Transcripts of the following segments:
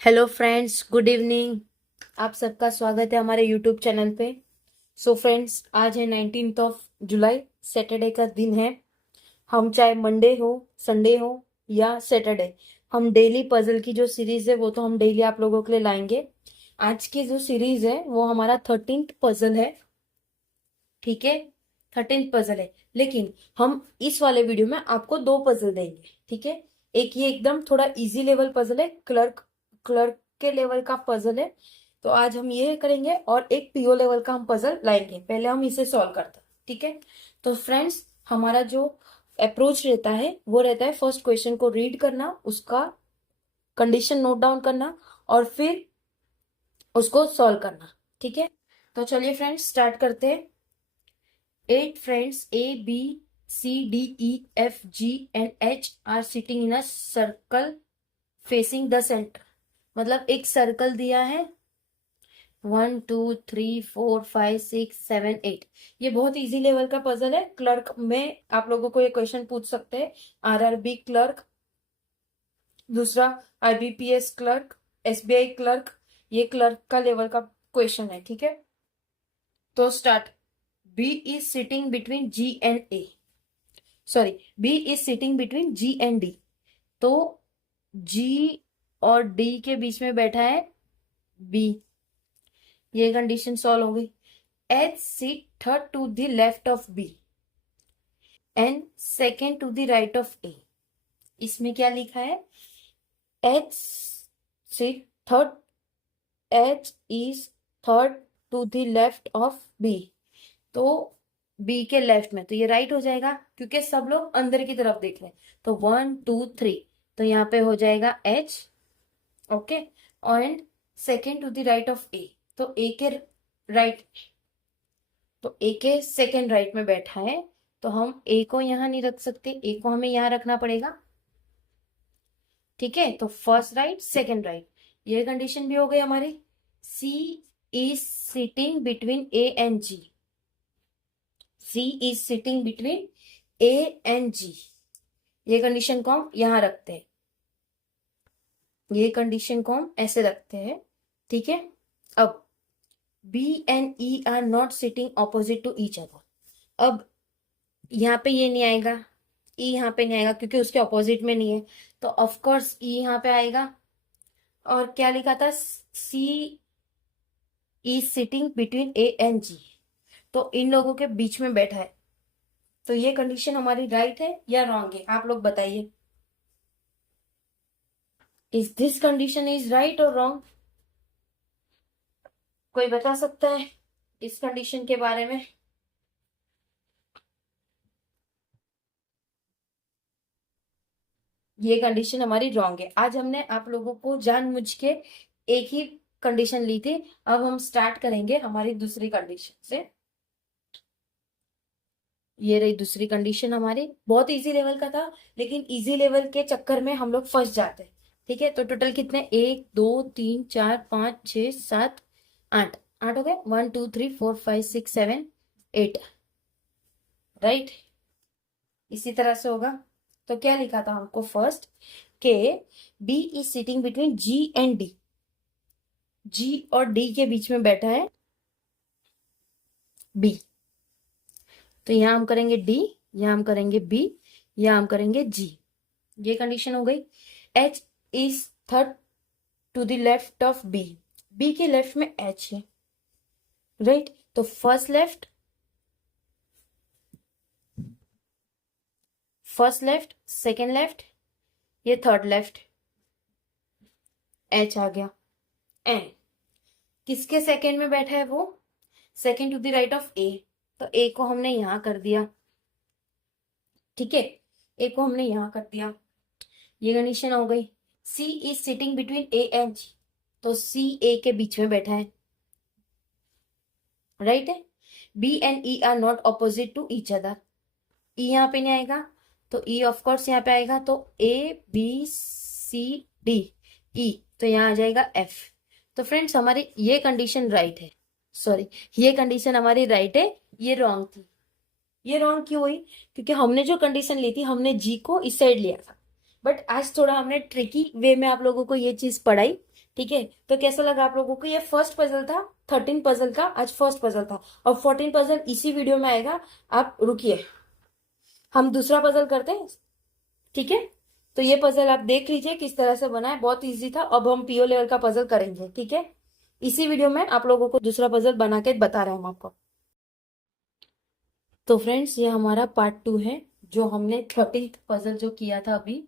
Hello friends, good evening. आप सबका स्वागत है हमारे यूट्यूब चैनल पे। सो फ्रेंड्स, आज है 19 जुलाई, सैटरडे का दिन है। हम चाहे मंडे हो, संडे हो या सैटरडे, हम डेली पजल की जो सीरीज है वो तो हम डेली आप लोगों के लिए लाएंगे। आज की जो सीरीज है वो हमारा 13th पजल है। ठीक है, 13th पजल है। लेकिन हम इस वाले वीडियो में आपको दो पजल देंगे। ठीक है, एक ये एकदम थोड़ा इजी लेवल पजल है, क्लर्क क्लर्क के लेवल का पजल है। तो आज हम ये करेंगे और एक पीओ लेवल का हम पजल लाएंगे। पहले हम इसे सॉल्व करते हैं। ठीक है, तो फ्रेंड्स, हमारा जो अप्रोच रहता है वो रहता है फर्स्ट क्वेश्चन को रीड करना, उसका कंडीशन नोट डाउन करना और फिर उसको सॉल्व करना। ठीक है, तो चलिए फ्रेंड्स स्टार्ट करते हैं। 8 friends A, B, C, D, E, F, G and H are sitting in a circle facing the center। मतलब एक सर्कल दिया है, 1 2 3 4 5 6 7 8। ये बहुत इजी लेवल का पजल है। क्लर्क में आप लोगों को ये क्वेश्चन पूछ सकते हैं। आरआरबी क्लर्क, दूसरा आईबीपीएस क्लर्क, एसबीआई क्लर्क, ये क्लर्क का लेवल का क्वेश्चन है। ठीक है, तो start. B is sitting between G and A, sorry, B is sitting between G and D। तो G और D के बीच में बैठा है B। ये कंडीशन सॉल्व हो गई। H sit third to the left of B and second to the right of A। इसमें क्या लिखा है? H sit third, H is third to the left of B। तो बी के लेफ्ट में, तो ये राइट हो जाएगा क्योंकि सब लोग अंदर की तरफ देख रहे हैं। तो 1 2 3, तो यहाँ पे हो जाएगा H. Okay, and second to the right of A, तो ए के राइट, तो ए के सेकेंड राइट में बैठा है। तो हम ए को यहाँ नहीं रख सकते, ए को हमें यहाँ रखना पड़ेगा। ठीक है, तो फर्स्ट राइट सेकेंड राइट, ये कंडीशन भी हो गई हमारी। C is sitting between A and G, C is sitting between A and G। ये कंडीशन को हम यहां रखते हैं, ये कंडीशन को हम ऐसे रखते हैं। ठीक है, अब B and E are not sitting opposite to each other। अब यहाँ पे ये नहीं आएगा, E यहाँ पे नहीं आएगा क्योंकि उसके ऑपोजिट में नहीं है। तो ऑफ कोर्स E यहाँ पे आएगा। और क्या लिखा था? C is sitting between A and G, तो इन लोगों के बीच में बैठा है। तो ये कंडीशन हमारी राइट है या रॉन्ग है? आप लोग बताइए, is this condition is right और रॉन्ग? कोई बता सकता है इस कंडीशन के बारे में? ये कंडीशन हमारी रॉन्ग है। आज हमने आप लोगों को जानबूझ के एक ही कंडीशन ली थी। अब हम स्टार्ट करेंगे हमारी दूसरी कंडीशन से। ये रही दूसरी कंडीशन हमारी, बहुत इजी लेवल का था, लेकिन इजी लेवल के चक्कर में हम लोग फंस जाते हैं। ठीक है, तो टोटल कितने? 1 2 3 4 5 6 7 8, 8 हो गए। 1 2 3 4 5 6 7 8, राइट। इसी तरह से होगा। तो क्या लिखा था हमको फर्स्ट के B is sitting between G and D, G और डी के बीच में बैठा है बी। तो यहां हम करेंगे डी, यहां हम करेंगे बी, यहां हम करेंगे जी। ये कंडीशन हो गई। H is third to the left of B, B के लेफ्ट में एच है, राइट। तो first left, first left, second left, ये थर्ड लेफ्ट, एच आ गया। एंड किसके सेकेंड में बैठा है वो? Second to the right of A, तो ए को हमने यहां कर दिया। ठीक है, ए को हमने यहां कर दिया। ये कंडीशन हो गई। C is sitting between A and G, तो सी ए के बीच में बैठा है, राइट है। B and E are not opposite to each other, E यहाँ पे नहीं आएगा, तो ई ऑफ कोर्स यहाँ पे आएगा। तो A B C D E, तो यहाँ आ जाएगा एफ। तो फ्रेंड्स, हमारी ये कंडीशन राइट है, सॉरी, ये कंडीशन हमारी राइट है, ये रॉन्ग थी। ये रॉन्ग क्यों हुई? क्योंकि हमने जो कंडीशन ली थी, हमने जी को इस साइड लिया था। बट आज थोड़ा हमने ट्रिकी वे में आप लोगों को ये चीज पढ़ाई ठीक है, तो कैसा लगा आप लोगों को? ये फर्स्ट पजल था, 13 पजल का आज फर्स्ट पजल था, और 14 पजल इसी वीडियो में आएगा। आप रुकिए, हम दूसरा पजल करते हैं, ठीक है? तो ये पजल आप देख लीजिए किस तरह से बना है, बहुत इजी था। अब हम पीओ लेवल का पजल करेंगे, ठीक है? इसी वीडियो में आप लोगों को दूसरा पजल बना के बता रहे हैं हम आपको। तो फ्रेंड्स, ये हमारा पार्ट 2 है। जो हमने 13th पजल जो किया था अभी,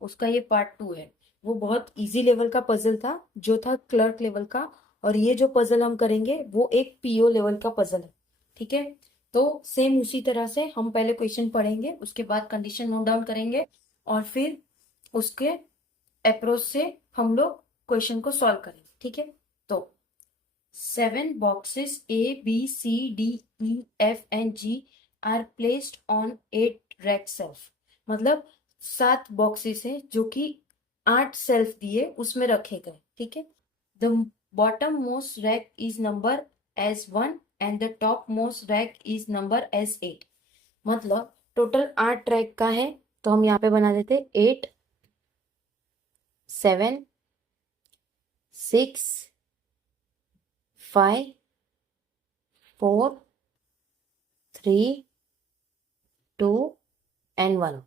उसका ये पार्ट 2 है। वो बहुत इजी लेवल का पजल था, जो था क्लर्क लेवल का। और ये जो पजल हम करेंगे वो एक पीओ लेवल का पजल है, ठीक है? तो सेम उसी तरह से हम पहले क्वेश्चन पढ़ेंगे, उसके बाद कंडीशन नोट डाउन करेंगे, और फिर उसके अप्रोच से हम लोग क्वेश्चन को सॉल्व करेंगे, ठीक है? तो 7 boxes A, B, C, D, E, F and G are placed on 8 rack shelf। मतलब 7 बॉक्सेस है जो कि 8 सेल्फ दिए उसमें रखे गए, ठीक है? The bottom most rack is number as 1 and the top most rack is number as 8। मतलब टोटल 8 रैक का है, तो हम यहाँ पे बना देते 8, 7, 6, 5, 4, 3, 2 एंड 1।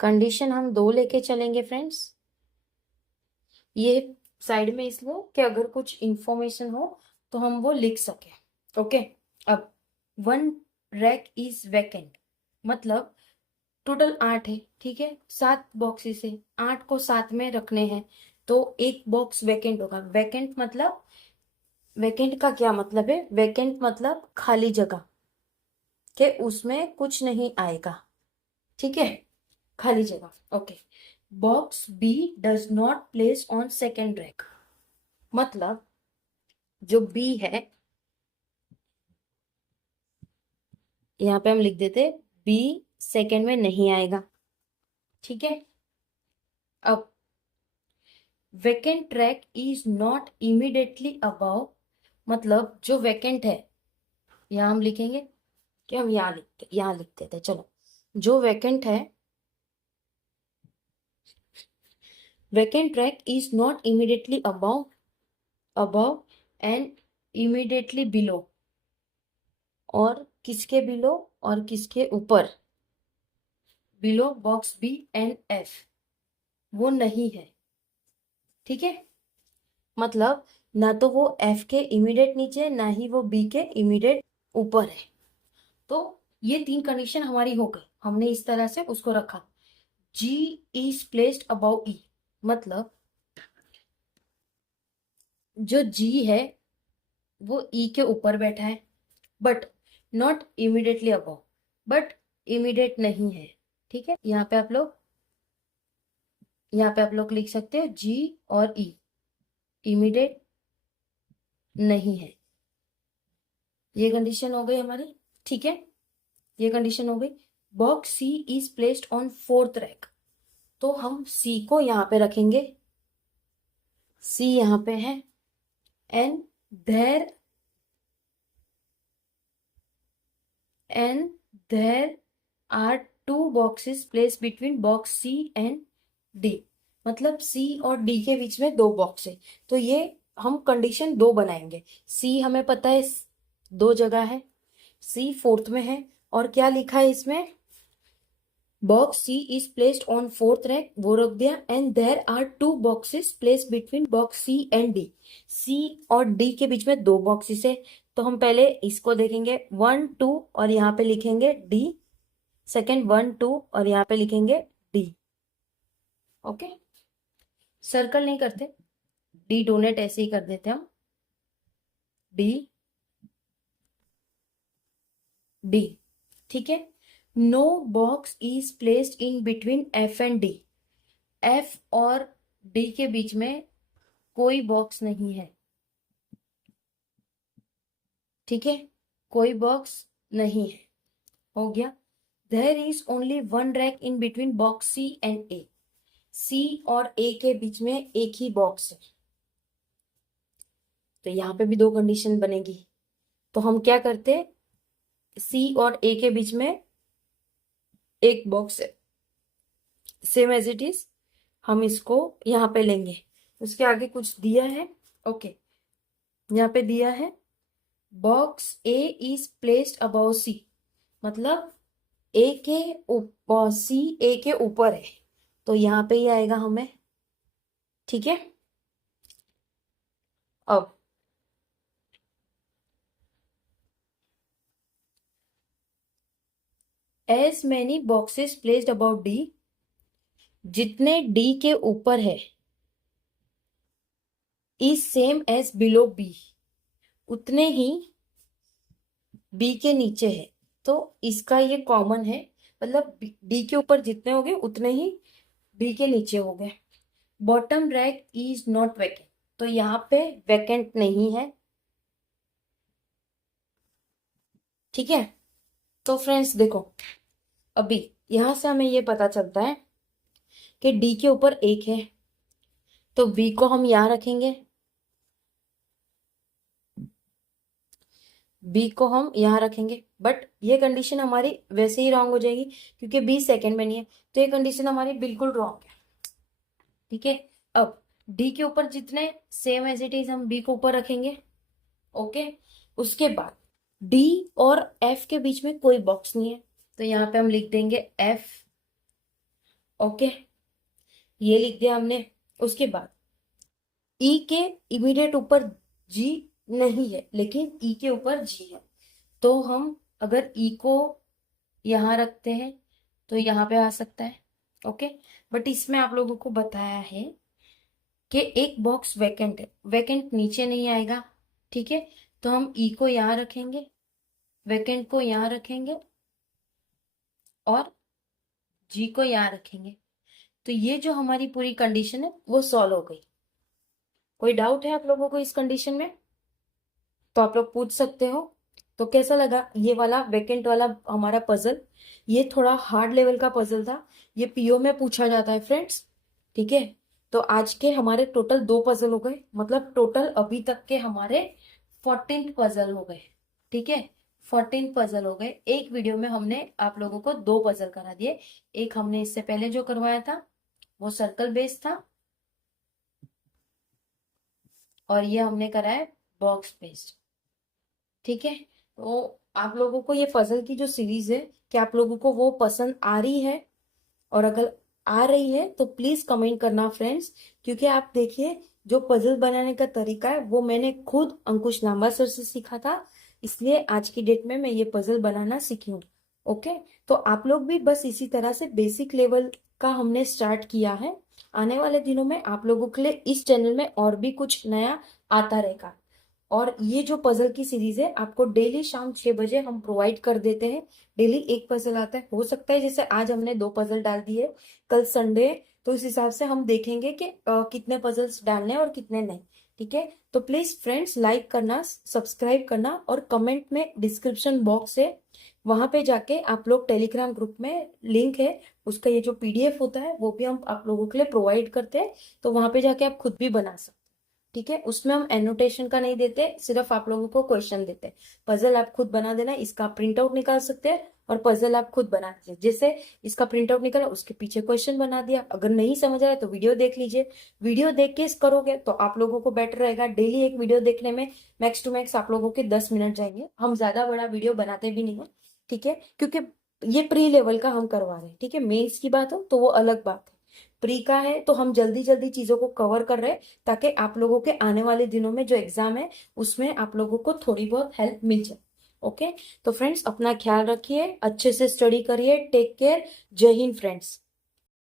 कंडीशन हम 2 लेके चलेंगे फ्रेंड्स। ये साइड में इसलिए कि अगर कुछ इंफॉर्मेशन हो तो हम वो लिख सके, ओके? अब 1 रैक इज वैकेंट, मतलब टोटल 8 है, ठीक है? 7 बॉक्सेस है, 8 को साथ में रखने हैं, तो एक बॉक्स वैकेंट होगा। वैकेंट मतलब, वैकेंट का क्या मतलब है? वैकेंट मतलब खाली जगह, के उसमें कुछ नहीं आएगा, ठीक है? खाली जगह, okay. Box B does not place on second rack, मतलब जो बी है, यहाँ पे हम लिख देते बी सेकेंड में नहीं आएगा, ठीक है? अब vacant rack is not immediately above, मतलब जो वैकेंट है, यहाँ हम लिखेंगे कि हम यहाँ लिख देते, चलो। जो वैकेंट है, vacant rack is not immediately above and immediately below, और किसके बिलो और किसके ऊपर? Below box B and F, वो नहीं है, ठीक है? मतलब ना तो वो एफ के इमीडिएट नीचे, ना ही वो बी के इमीडिएट ऊपर है। तो ये 3 कंडीशन हमारी हो गई, हमने इस तरह से उसको रखा। जी इज प्लेस्ड अबाउ ई, मतलब जो जी है वो ई के ऊपर बैठा है, but not immediately above, but immediate नहीं है, ठीक है? यहाँ पे आप लोग लिख सकते हो जी और ई, इमीडिएट नहीं है। ये कंडीशन हो गई हमारी, ठीक है? ये कंडीशन हो गई। Box C is placed on 4th rack, तो हम सी को यहाँ पे रखेंगे, सी यहाँ पे है, and there are 2 boxes placed between box C and D, मतलब C और D के बीच में 2 बॉक्स है। तो ये हम कंडीशन 2 बनाएंगे। C हमें पता है 2 जगह है, C 4th में है, और क्या लिखा है इसमें? Box C is placed on 4th rack, वो रख दिया, and there are 2 boxes placed between box C and D। C और D के बीच में 2 बॉक्सेस है, तो हम पहले इसको देखेंगे 1, 2, और यहाँ पे लिखेंगे D। सेकेंड 1, 2, और यहाँ पे लिखेंगे D, ओके? सर्कल नहीं करते, डी डोनेट ऐसे ही कर देते हम, डी डी, ठीक है? No box is placed in between F and D, F और डी के बीच में कोई बॉक्स नहीं है, ठीक है? कोई बॉक्स नहीं है, हो गया। There is only 1 rack in between box C and A, C और ए के बीच में एक ही बॉक्स है, तो यहाँ पे भी 2 कंडीशन बनेगी। तो हम क्या करते, सी और ए के बीच में एक बॉक्स है, सेम एज इट इज, हम इसको यहाँ पे लेंगे, उसके आगे कुछ दिया है। ओके, यहाँ पे दिया है box A is placed above C, मतलब ए के ऊपर, सी ए के ऊपर है, तो यहाँ पे ही आएगा हमें। ठीक है, अब as many boxes placed above D, जितने डी के ऊपर है, is same as below B, उतने ही बी के नीचे है। तो इसका ये कॉमन है, मतलब डी के ऊपर जितने हो गए उतने ही बी के नीचे हो गए। Bottom rack is not vacant, तो यहाँ पे वैकेंट नहीं है। ठीक है, तो फ्रेंड्स देखो, अभी यहां से हमें ये पता चलता है कि डी के ऊपर एक है, तो बी को हम यहां रखेंगे, बी को हम यहां रखेंगे, बट ये कंडीशन हमारी वैसे ही रॉन्ग हो जाएगी क्योंकि बी सेकंड में नहीं है, तो ये कंडीशन हमारी बिल्कुल रॉन्ग है। ठीक है, अब डी के ऊपर जितने सेम एज इट इज हम बी को ऊपर रखेंगे। ओके, उसके बाद डी और एफ के बीच में कोई बॉक्स नहीं है, तो यहाँ पे हम लिख देंगे एफ। ओके, ये लिख दिया हमने। उसके बाद ई के इमीडिएट ऊपर जी नहीं है, लेकिन ई के ऊपर जी है, तो हम अगर ई को यहां रखते हैं तो यहाँ पे आ सकता है। ओके, बट इसमें आप लोगों को बताया है कि एक बॉक्स वैकेंट है, वैकेंट नीचे नहीं आएगा। ठीक है, तो हम ई को यहां रखेंगे, वैकेंट को यहां रखेंगे और जी को यहां रखेंगे, तो ये जो हमारी पूरी कंडीशन है वो सॉल्व हो गई। कोई डाउट है आप लोगों को इस कंडीशन में तो आप लोग पूछ सकते हो। तो कैसा लगा ये वाला वैकेंट वाला हमारा पजल? ये थोड़ा हार्ड लेवल का पजल था, ये पीओ में पूछा जाता है फ्रेंड्स। ठीक है, तो आज के हमारे टोटल 2 पजल हो गए, मतलब टोटल अभी तक के हमारे 14 पजल हो गए। ठीक है, 14 पजल हो गए। एक वीडियो में हमने आप लोगों को 2 पजल करा दिए। एक हमने इससे पहले जो करवाया था वो सर्कल बेस्ड था, और ये हमने कराया बॉक्स बेस्ड। ठीक है, तो आप लोगों को ये पजल की जो सीरीज है, कि आप लोगों को वो पसंद आ रही है? और अगर आ रही है तो प्लीज कमेंट करना फ्रेंड्स, क्योंकि आप देखिए जो पजल बनाने का तरीका है वो मैंने खुद अंकुश लांबा सर से सीखा था, इसलिए आज की डेट में मैं ये पजल बनाना सीखी हूँ। ओके, तो आप लोग भी बस इसी तरह से बेसिक लेवल का हमने स्टार्ट किया है। आने वाले दिनों में आप लोगों के लिए इस चैनल में और भी कुछ नया आता रहेगा, और ये जो पजल की सीरीज है आपको डेली शाम 6 बजे हम प्रोवाइड कर देते हैं। डेली एक पजल आता है, हो सकता है जैसे आज हमने 2 पजल डाल दिए, कल संडे, तो इस हिसाब से हम देखेंगे कि कितने पजल्स डालने हैं और कितने नहीं। ठीक है, तो प्लीज फ्रेंड्स लाइक करना, सब्सक्राइब करना, और कमेंट में डिस्क्रिप्शन बॉक्स है, वहां पे जाके आप लोग टेलीग्राम ग्रुप में लिंक है, उसका ये जो पीडीएफ होता है वो भी हम आप लोगों के लिए प्रोवाइड करते हैं, तो वहां पे जाके आप खुद भी बना सकते हैं। ठीक है, उसमें हम एनोटेशन का नहीं देते, सिर्फ आप लोगों को क्वेश्चन देते हैं। पजल आप खुद बना देना, इसका प्रिंट आउट निकाल सकते हैं और पजल आप खुद बना दीजिए। जैसे इसका प्रिंट आउट निकाला, उसके पीछे क्वेश्चन बना दिया। अगर नहीं समझ आ रहा है तो वीडियो देख लीजिए, वीडियो देख के करोगे तो आप लोगों को बेटर रहेगा। डेली एक वीडियो देखने में मैक्स टू मैक्स आप लोगों के 10 मिनट जाएंगे, हम ज्यादा बड़ा वीडियो बनाते भी नहीं है। ठीक है, क्योंकि ये प्री लेवल का हम करवा रहे हैं। ठीक है, मेंस की बात हो तो वो अलग बात है, प्री का है तो हम जल्दी जल्दी चीजों को कवर कर रहे हैं, ताकि आप लोगों के आने वाले दिनों में जो एग्जाम है उसमें आप लोगों को थोड़ी बहुत हेल्प मिल जाए। ओके, तो फ्रेंड्स अपना ख्याल रखिए, अच्छे से स्टडी करिए, टेक केयर, जय हिंद फ्रेंड्स।